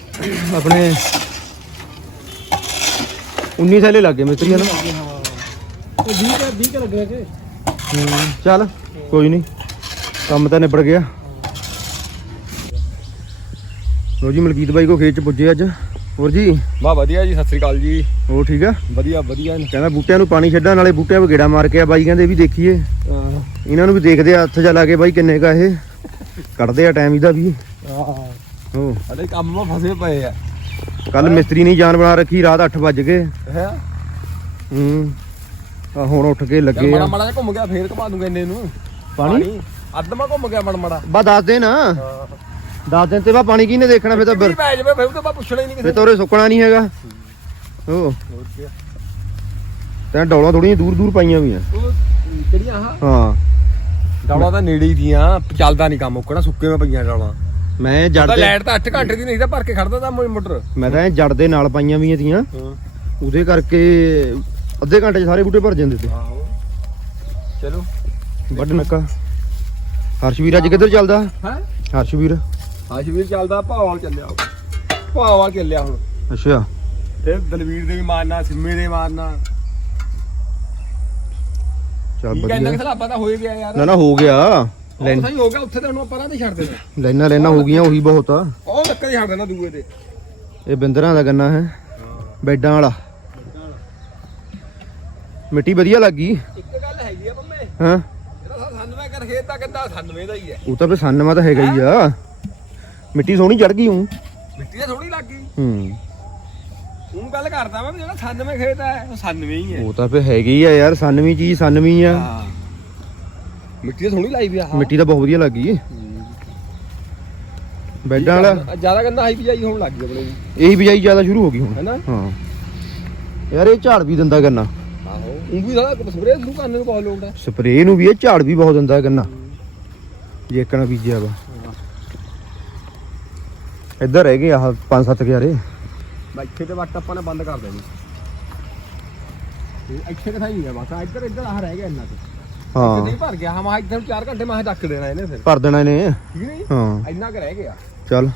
ਆਪਣੇ 19 ਸਾਲੇ ਲੱਗ ਗਏ ਮਿਸਤਰੀਆਂ ਨੂੰ ਉਹ 20 ਕੇ 20 ਕੇ ਲੱਗਿਆ ਕਿ। ਹੂੰ, ਚੱਲ ਕੋਈ ਨਹੀਂ। ਕੰਮ ਤਾਂ ਨਿਬੜ ਗਿਆ। ਲੋ ਜੀ ਮਲਕੀਤ ਬਾਈ ਕੋ ਖੇਤ ਚ ਪੁੱਜੇ ਅੱਜ। ਹੋਰ ਜੀ? ਬਾ ਵਧੀਆ ਜੀ ਸਤਿ ਸ੍ਰੀ ਅਕਾਲ ਜੀ। ਹੋਰ ਠੀਕ ਆ? ਵਧੀਆ ਵਧੀਆ ਕਹਿੰਦਾ ਬੂਟਿਆਂ ਨੂੰ ਪਾਣੀ ਛੱਡਾਂ ਨਾਲੇ ਬੂਟਿਆਂ 'ਤੇ ਗੇੜਾ ਮਾਰ ਕੇ ਆ ਬਾਈ ਕਹਿੰਦੇ ਵੀ ਦੇਖੀਏ। ਇਹਨਾਂ ਨੂੰ ਵੀ ਦੇਖਦੇ ਆ ਹੱਥ ਜਾ ਲਾ ਕੇ ਬਾਈ ਕਿੰਨੇ ਕਾ ਇਹ। ਕੱਢਦੇ ਆ ਟਾਈਮ ਇਹਦਾ ਵੀ। ਹਾਂ। ਹੋ। ਸਾਡੇ ਕੰਮ ਮਾ ਫਸੇ ਪਏ ਆ। ਕੱਲ ਮਿਸਤਰੀ ਨੇ ਜਾਨ ਬਣਾ ਰੱਖੀ ਰਾਤ 8 ਵਜ ਗਏ। ਹੈ? ਹੂੰ। ਆ ਹੁਣ ਉੱਠ ਕੇ ਲੱਗੇ ਆ। ਮਾੜਾ ਘੁੰਮ ਗਿਆ ਫੇਰ ਘਮਾ ਦੂੰਗਾ ਇੰਨੇ ਨੂੰ। ਪਾਣੀ? ਅੱਧ ਮਾ ਘੁੰਮ ਗਿਆ ਮੜ ਮੜਾ ਬਾ ਦੱਸ ਦੇ ਨਾ। ਦੱਸ ਦਿਨ ਤੇ ਬਾ ਪਾਣੀ ਕਿਹਨੇ ਦੇਖਣਾ ਫੇਰ ਤਾਂ ਵੀ ਫਿਰ? ਪੈ ਜਾਵੇ ਫਿਰ ਤਾਂ ਬਾ ਪੁੱਛਣਾ ਹੀ ਨਹੀਂ ਫੇਰ ਤਾਂ ਉਰੇ ਸੁੱਕਣਾ ਨਹੀਂ ਹੈਗਾ। ਹੋ ਹੋਰ ਕੀ ਤੈਂ ਡੌਲਾਂ ਥੋੜੀਆਂ ਦੂਰ ਦੂਰ ਪਾਈਆਂ ਵੀ ਆ ਕਿਹੜੀਆਂ ਆਹ? ਹਾਂ। ਡੌਲਾਂ ਤਾਂ ਨੇੜੇ ਹੀ ਦੀਆਂ ਚੱਲਦਾ ਨਹੀਂ ਕੰਮ ਉਕਣਾ ਸੁੱਕੇ ਮੈਂ ਪਈਆਂ ਡੌਲਾਂ। ਮੈਂ ਜੜ ਤਾਂ ਦੇ ਲਾਈਟ ਤਾਂ 8 ਘੰਟੇ ਦੀ ਨਹੀਂ ਤਾਂ ਭਰ ਕੇ ਖੜਦਾ ਤਾਂ ਮੋਟਰ। ਮੈਂ ਤਾਂ ਐਂ ਜੜ ਦੇ ਨਾਲ ਪਾਈਆਂ ਵੀਆਂ ਤੀਆਂ ਹਾਂ। ਉਹਦੇ ਕਰਕੇ ਅੱਧੇ ਘੰਟੇ 'ਚ ਸਾਰੇ ਬੂਟੇ ਭਰ ਜਾਂਦੇ ਤੇ ਆਹੋ। ਚਲੋ। ਵੱਡ ਨੱਕਾ। ਹਰਸ਼ਵੀਰ ਅੱਜ ਕਿੱਧਰ ਚੱਲਦਾ? ਹੈ? ਹਰਸ਼ਵੀਰ। ਆਸ਼ਵੀਰ ਚੱਲਦਾ ਭਾਵਾਲ ਚੱਲਿਆ ਭਾਵਾਲ ਚੱਲਿਆ ਹੁਣ। ਅੱਛਾ। ਫਿਰ ਦਲਵੀਰ ਦੇ ਵੀ ਮਾਰਨਾ ਸਿੰਮੇ ਦੇ ਮਾਰਨਾ। ਚੱਲ ਠੀਕ ਹੈ ਇੰਨਾ ਵਧੀਆ ਕਿ ਸਲਾਬਾ ਤਾਂ ਹੋ ਹੀ ਗਿਆ ਯਾਰ। ਨਾ ਨਾ ਹੋ ਗਿਆ। ਸਹੀ ਹੋ ਗਿਆ ਉੱਥੇ ਤਾਂ ਉਹਨੂੰ ਪਰਾਂ ਤੇ ਛੱਡ ਦੇਣਾ। ਲਾਈਨਾਂ ਲੈਣਾ ਹੋ ਗਈਆਂ ਉਹੀ ਬਹੁਤ ਆ। ਉਹ ਲੱਕੜ ਹੀ ਛੱਡ ਦੇਣਾ ਦੂਏ ਤੇ। ਇਹ ਬਿੰਦਰਾਂ ਦਾ ਗੰਨਾ ਹੈ। ਬੈਡਾਂ ਵਾਲਾ। ਮਿੱਟੀ ਵਧੀਆ ਲੱਗੀ ਇੱਕ ਗੱਲ ਹੈਗੀ ਆ ਪੰਮੇ। ਹਾਂ। ਜਿਹੜਾ 97 ਕਰ ਖੇਤ ਤਾਂ ਕਹਿੰਦਾ 97 ਦਾ ਹੀ ਹੈ ਉਹ ਤਾਂ ਫੇ ਸੰਨਮਾ ਤਾਂ ਹੈਗਾ ਹੀ ਆ। ਮਿੱਟੀ ਸੋਹਣੀ ਚੜ ਗਈ ਹੂੰ ਮਿੱਟੀ ਤਾਂ ਥੋੜੀ ਲੱਗ ਗਈ। ਹੂੰ। ਹੁਣ ਗੱਲ ਕਰਦਾ ਮੈਂ ਜਿਹੜਾ 97 ਖੇਤ ਹੈ ਉਹ 97 ਹੀ ਹੈ ਉਹ ਤਾਂ ਫੇ ਹੈਗੀ ਆ ਯਾਰ ਸੰਨਵੀਂ ਚੀਜ਼ ਸੰਨਵੀਂ ਆ। ਹਾਂ। ਮਿੱਟੀ ਤਾਂ ਥੋੜੀ ਲਾਈ ਵੀ ਆ ਮਿੱਟੀ ਤਾਂ ਬਹੁਤ ਵਧੀਆ ਲੱਗੀ ਬੈਡਾਂ ਵਾਲਾ। ਜ਼ਿਆਦਾ ਕਹਿੰਦਾ ਹਾਈ ਬਿਜਾਈ ਹੋਣ ਲੱਗ ਗਈ ਆਪਣੇ ਨੂੰ ਇਹੀ ਬਿਜਾਈ ਜ਼ਿਆਦਾ ਸ਼ੁਰੂ ਹੋ ਗਈ ਹੁਣ। ਹੈਨਾ? ਹਾਂ। ਯਾਰ ਇਹ ਝਾੜ ਵੀ ਦਿੰਦਾ ਗੰਨਾ। ਆਹੋ। ਉਹ ਵੀ ਸਾਲਾ ਸਪਰੇਅ ਸ਼ੁਰੂ ਕਰਨ ਨੂੰ ਬਹੁਤ ਲੋੜ ਹੈ ਸਪਰੇਅ ਨੂੰ ਵੀ ਇਹ ਝਾੜ ਵੀ ਬਹੁਤ ਦਿੰਦਾ ਗੰਨਾ। ਜੇ ਇੱਕਣਾ ਬੀਜਿਆ ਵਾ। ਇੱਧਰ ਰਹਿ ਗਏ ਆਹ ਪੰਜ ਸੱਤ ਗਿਆਰੇ ਬਾ ਇੱਥੇ ਤੇ ਵੱਟ ਆਪਾਂ ਨੇ ਬੰਦ ਕਰ ਦੇਣੀ। ਤੇ ਇੱਥੇ ਕਿਥਾਈ ਨਹੀਂ ਆ ਬਸ ਆਹ ਇੱਧਰ ਇੱਧਰ ਆਹ ਰਹਿ ਗਿਆ ਇੰਨਾ ਤੇ। ਹਾਂ। ਨਹੀਂ ਭਰ ਗਿਆ ਹਾਂ ਮੈਂ ਇੱਧਰ 4 ਘੰਟੇ ਮੈਂ ਡੱਕ ਦੇਣਾ ਇਹਨੇ ਫਿਰ। ਭਰ ਦੇਣਾ ਇਹਨੇ। ਠੀਕ ਨਹੀਂ? ਹਾਂ। ਇੰਨਾ ਕੁ ਰਹਿ ਗਿਆ। ਚੱਲ।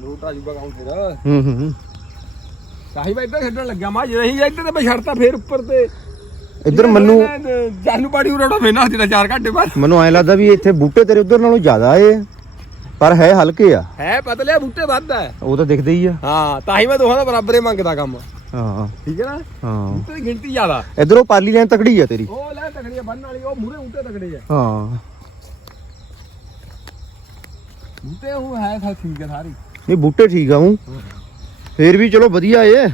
ਲੋਟ ਆ ਜੂਗਾ ਕੰਮ ਫਿਰ। ਹੂੰ ਹੂੰ ਹੂੰ। ਸਾਹੀ ਮੈਂ ਇੱਧਰ ਛੱਡਣ ਲੱਗਿਆ। ਮੈਂ ਜੇ ਨਹੀਂ ਇੱਧਰ ਤੇ ਮੈਂ ਛੱਡਤਾ ਫਿਰ ਉੱਪਰ ਤੇ। ਇੱਧਰ ਮੈਨੂੰ ਜਾਨੂ ਪਾੜੀ ਉਰੜਾ ਫੇਨਾ ਜਿਹੜਾ 4 ਘੰਟੇ ਬਾਅਦ। ਮੈਨੂੰ ਐ ਲੱਗਦਾ ਵੀ ਇੱਥੇ ਬੂਟੇ ਤੇਰੇ ਉਧਰ ਨਾਲੋਂ ਜ਼ਿਆਦਾ ਏ। ਪਰ ਹੈ ਹਲਕੇ ਆ। ਹੈ ਪਤਲੇ ਬੂਟੇ ਵੱਧ ਉਹ ਤਾਂ ਦਿਖਦੇ ਹੀ ਆ। ਹਾਂ ਤਾਂ ਹੀ ਮੈਂ ਦੋਹਾਂ ਦਾ ਬਰਾਬਰ ਮੰਗਦਾ ਕੰਮ। ਹਾਂ। ਠੀਕ ਹੈ ਨਾ? ਹਾਂ। ਬੂਟੇ ਦੀ ਗਿਣਤੀ ਜ਼ਿਆਦਾ। ਇਧਰੋਂ ਪਾਲੀ ਲੈਣ ਤਕੜੀ ਆ ਤੇਰੀ। ਉਹ ਲੈ ਤਕੜੀ ਆ ਬੰਨ ਵਾਲੀ ਉਹ ਮੂਰੇ ਬੂਟੇ ਤਕੜੇ ਆ। ਹਾਂ। ਬੂਟੇ ਉਹ ਹੈ ਸਭ ਠੀਕ ਹੈ ਸਾਰੇ। ਨਹੀਂ ਬੂਟੇ ਠੀਕ ਆ ਹੂੰ। ਫੇਰ ਵੀ ਚਲੋ ਵਧੀਆ ਏ।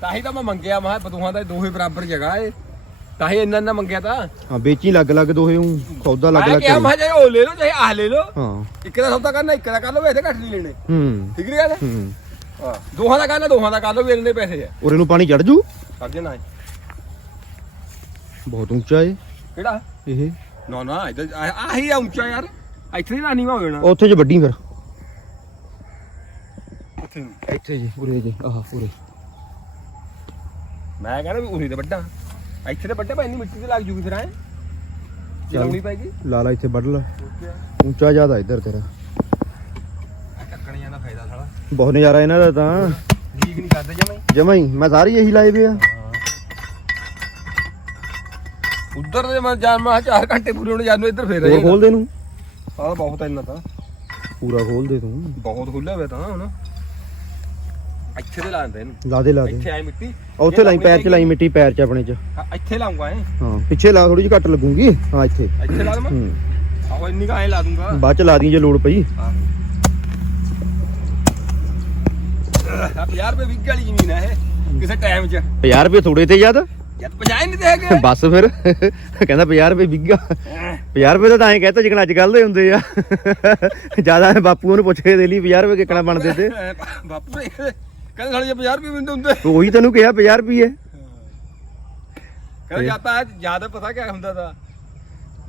ਤਾਂ ਹੀ ਤਾਂ ਮੈਂ ਮੰਗਿਆ ਮੈਂ ਕਿਹਾ ਦੋਹਾਂ ਦਾ ਦੋਹੇ ਬਰਾਬਰ ਜਗ੍ਹਾ ਏ। ਤਾਂ ਹੀ ਇੰਨਾ ਇੰਨਾ ਮੰਗਿਆ ਤਾਂ। ਹਾਂ ਵੇਚੀ ਲੱਗ ਲੱਗ ਦੋਹੇ ਹੂੰ ਸੌਦਾ ਲੱਗ ਮੈਂ ਲੱਗ ਕਿਹਾ ਕਰੀ। ਮੈਂ ਚਾਹੇ ਉਹ ਲੈ ਲਓ ਚਾਹੇ ਆਹ ਲੈ ਲਓ। ਹਾਂ। ਇੱਕ ਦਾ ਸੌਦਾ ਕਰਨਾ ਇੱਕ ਦਾ ਕਰ ਲਓ ਇਹਦੇ ਘੱਟ ਨਹੀਂ ਲੈਣੇ। ਹੂੰ। ਠੀਕ ਨਹੀਂ ਗੱਲ? ਹੂੰ। ਹਾਂ। ਦੋਹਾਂ ਦਾ ਕਰਨਾ ਦੋਹਾਂ ਦਾ ਕਰ ਲਓ ਇੰਨੇ ਪੈਸੇ ਆ। ਔਰ ਇਹਨੂੰ ਪਾਣੀ ਚੜ ਜੂ? ਕਰ ਦੇਣਾ ਬਹੁਤ ਉੱਚਾ ਏ। ਕਿਹੜਾ? ਇਹ? ਨਾ ਨਾ ਇੱਧਰ ਆਹ- ਆ ਉੱਚਾ ਯਾਰ। ਇੱਥੇ ਨਹੀਂ ਨਾਨੀ ਹੋ ਜਾਣਾ ਉੱਥੇ ਜੇ ਵੱਡੀ ਫਿਰ। ਉੱਥੇ ਨੂੰ। ਇੱਥੇ ਜੀ ਉਰੇ ਜੇ ਆਹ ਉਰੇ। ਮੈਂ ਕਹਿੰਦਾ ਵੀ ਉਰੇ ਤੇ ਵੱਡਾ। ਇੱਥੇ ਤੇ ਵੱਡੇ ਪੈਣੀ ਮਿੱਟੀ ਤੇ ਲੱਗ ਜੂਗੀ ਫਿਰ ਐ ਚਲਾਉਣੀ ਪੈਗੀ? ਲਾਲਾ ਇੱਥੇ ਵੱਢ ਲਾ। ਉੱਚਾ ਜ਼ਿਆਦਾ ਇੱਧਰ ਤੇਰਾ। ਟੱਕਣੀਆਂ ਦਾ ਫਾਇਦਾ ਸਾਲਾ। ਬਹੁਤ ਨਜ਼ਾਰਾ ਇਹਨਾਂ ਦਾ ਤਾਂ। ਲੀਕ ਨਹੀਂ ਕਰਦੇ ਜਮਾਈ ਜਮਾ ਹੀ ਮੈਂ ਸਾਰੀ ਇਹੀ ਲਾਏ ਵੇ ਆ। ਉਧਰ ਦੇ ਮੈਂ ਜਾਨ ਮੈਂ 4 ਘੰਟੇ ਪੂਰੇ ਹੋਣੇ ਜਾਨੂੰ ਇੱਧਰ ਫੇਰ ਹੋਰ ਖੋਲ ਦੇ ਨੂੰ ਬਹੁਤ ਇੰਨਾ ਤਾਂ ਪੂਰਾ ਖੋਲ ਦੇ ਤੂੰ। ਬਹੁਤ ਖੁੱਲਿਆ ਹੋਇਆ ਤਾਂ ਹੁਣ। ਇੱਥੇ ਤੇ ਲਾਉਂਦੇ ਇਹਨੂੰ। ਲਾ ਦੇ ਲਾ ਦੇ ਇੱਥੇ ਆਈ ਮਿੱਟੀ। ਉੱਥੇ ਲਾਈ ਪੈਰ ਚ ਲਾਈ ਮਿੱਟੀ ਪੈਰ ਚ ਆਪਣੇ ਚ। ਹਾਂ, ਇੱਥੇ ਲਾਉਂਗਾ ਐ ਹਾਂ ਪਿੱਛੇ ਲਾ ਥੋੜੀ ਜਿਹੀ ਘੱਟ ਲੱਗੂਗੀ। ਹਾਂ ਇੱਥੇ। ਇੱਥੇ ਲਾ ਦਵਾਂ? ਹੂੰ। ਆਹੋ ਇੰਨੀ ਕਾ ਐ ਲਾ ਦੂੰਗਾ। ਬਾਅਦ ਚ ਲਾ ਦੀ ਜੇ ਲੋੜ ਪਈ। ਆਹ। 50 ਰੁਪਏ ਵਿਕ ਵਾਲੀ ਜ਼ਮੀਨ ਹੈ ਇਹ ਕਿਸੇ ਟਾਈਮ 'ਚ। 50 ਰੁਪਏ ਥੋੜੇ ਤੇ ਜਦ ਯਾਰ 50 ਨਹੀਂ ਹੈਗੇ। ਬਸ ਫਿਰ। ਕਹਿੰਦਾ 50 ਰੁਪਏ ਵਿਗਾ 50 ਰੁਪਏ ਤਾਂ ਤਾਂ ਐਂ ਕਹਤਾ ਜਿਕਣਾ ਅੱਜ ਕੱਲ ਦੇ ਹੁੰਦੇ ਆ। ਜ਼ਿਆਦਾ ਬਾਪੂ ਨੂੰ ਪੁੱਛ ਕੇ ਦੇ ਲਈ 50 ਰੁਪਏ ਕਿੱਕਣਾ ਬਣਦੇ ਤੇ। ਬਾਪੂ ਨੇ ਕਹਿੰਦੇ ਸਾਲੇ ਜੇ 50 ਰੁਪਏ ਮਿਲਦੇ ਹੁੰਦੇ। ਉਹੀ ਤੈਨੂੰ ਕਿਹਾ 50 ਰੁਪਏ। ਕਹਿੰਦਾ ਜਾਂਦਾ ਜ਼ਿਆਦਾ ਪਤਾ ਕਿਆ ਹੁੰਦਾ ਤਾਂ।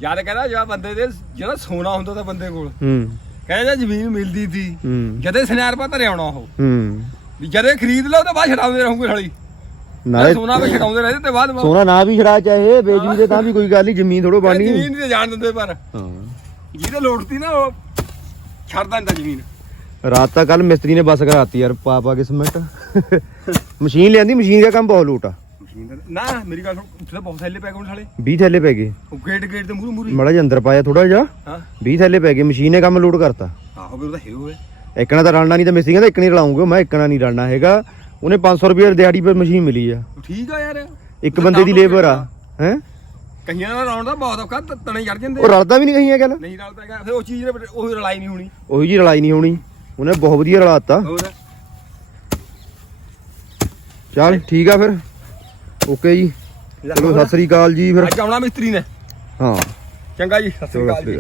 ਯਾਦ ਕਹਿੰਦਾ ਜਿਹੜਾ ਬੰਦੇ ਦੇ ਜਿਹੜਾ ਸੋਨਾ ਹੁੰਦਾ ਤਾਂ ਬੰਦੇ ਕੋਲ। ਹੂੰ। ਕਹਿੰਦਾ ਜ਼ਮੀਨ ਮਿਲਦੀ ਸੀ ਹੂੰ। ਜਦੇ ਸਨਿਆਰ ਪਾ ਧਰੇ ਆਉਣਾ ਉਹ। ਹੂੰ। ਵੀ ਜਦੇ ਖਰੀਦ ਲਓ ਤਾਂ ਬਾਅਦ ਛਡਾਉਂਦੇ ਰਹੋਗੇ ਸਾਲੀ। ਨਾਲੇ ਸੋਨਾ ਵੀ ਛਡਾਉਂਦੇ ਰਹੇ ਤੇ ਬਾਅਦ ਸੋਨਾ ਨਾ ਵੀ ਛੜਾ ਚਾਹੇ ਵੀ ਦੇ ਤਾਂ ਵੀ ਕੋਈ ਗੱਲ ਨਹੀਂ ਜ਼ਮੀਨ ਥੋੜੋ ਬਾਣੀ ਜ਼ਮੀਨ ਨਹੀਂ ਤੇ ਜਾਣ ਦਿੰਦੇ ਪਰ। ਹਾਂ। ਜਿਹਦੇ ਲੋੜਤੀ ਨਾ ਉਹ ਛੱਡ ਦਿੰਦਾ ਜ਼ਮੀਨ। ਰਾਤ ਤਾਂ ਕੱਲ ਮਿਸਤਰੀ ਨੇ ਬਸ ਕਰਾਤੀ ਯਾਰ ਪਾ ਪਾ ਕੇ ਸਿਮੈਂਟ ਮਸ਼ੀਨ ਲਿਆਂਦੀ ਮਸ਼ੀਨ ਦਾ ਕੰਮ ਬਹੁਤ ਲੋਟ ਆ। ਮਸ਼ੀਨ ਦਾ ਨਾ ਮੇਰੀ ਗੱਲ ਸੁਣ ਉੱਥੇ ਤਾਂ ਬਹੁਤ ਥੈਲੇ ਪੈ ਗਏ ਸਾਲੇ। 20 ਥੈਲੇ ਪੈ ਗਏ। ਉਹ ਗੇਟ ਗੇਟ ਤੇ ਮੂਰੇ ਮੂਰੇ ਮੜਾ ਜਿਹਾ ਅੰਦਰ ਪਾਇਆ ਥੋੜਾ ਜਿਹਾ। ਹਾਂ। 20 ਥੈਲੇ ਪੈ ਗਏ ਮਸ਼ੀਨ ਨੇ ਕੰਮ ਲੋਡ ਕਰਤਾ। ਆਹੋ ਵੀ ਉਹਦਾ ਹੈ ਹੋਏ। ਇੱਕਣਾ ਤਾਂ ਰਲਣਾ ਨਹੀਂ ਤਾਂ ਮਿਸਤਰੀ ਕਹਿੰਦਾ ਇੱਕ ਨਹੀਂ ਰਲਾਉਂਗਾ। ਮੈਂ ਇੱਕਣਾ ਨਹੀਂ ਰਲਣਾ ਹੈਗਾ। ਉਹਨੇ 500 ਰੁਪਏ ਦਿਹਾੜੀ ਪਰ ਮਸ਼ੀਨ ਮਿਲੀ ਆ। ਠੀਕ ਆ ਯਾਰ। ਇੱਕ ਬੰਦੇ ਦੀ ਲੇਬਰ ਆ। ਹੈ? ਕਈਆਂ ਦਾ ਰਲਾਉਣ ਦਾ ਬਹੁਤ ਔਖਾ ਤ- ਤਣੇ ਚੜ ਜਾਂਦੇ ਉਹ ਰਲਦਾ ਵੀ ਨਹੀਂ ਕਹੀਆਂ ਗੱਲ। ਨਹੀਂ ਰਲਦਾ ਹੈਗਾ ਫਿਰ ਉਹ ਚੀਜ਼ ਨੇ ਉਹ ਰਲਾਈ ਨਹੀਂ ਹੋਣੀ। ਉਹੀ ਜੀ ਰਲਾਈ ਨਹੀਂ ਹੋਣੀ। ਉਹਨੇ ਬਹੁਤ ਵਧੀਆ ਰਲਾਤਾ। ਹੋਰ? ਚੱਲ ਠੀਕ ਆ ਫਿਰ। ਓਕੇ ਜੀ। ਚਲੋ ਸਤਿ ਸ੍ਰੀ ਅਕਾਲ ਜੀ ਫਿਰ। ਅੱਜ ਆਉਣਾ ਮਿਸਤਰੀ ਨੇ। ਹਾਂ। ਚੰਗਾ ਜੀ ਸਤਿ ਸ੍ਰੀ ਅਕਾਲ ਜੀ।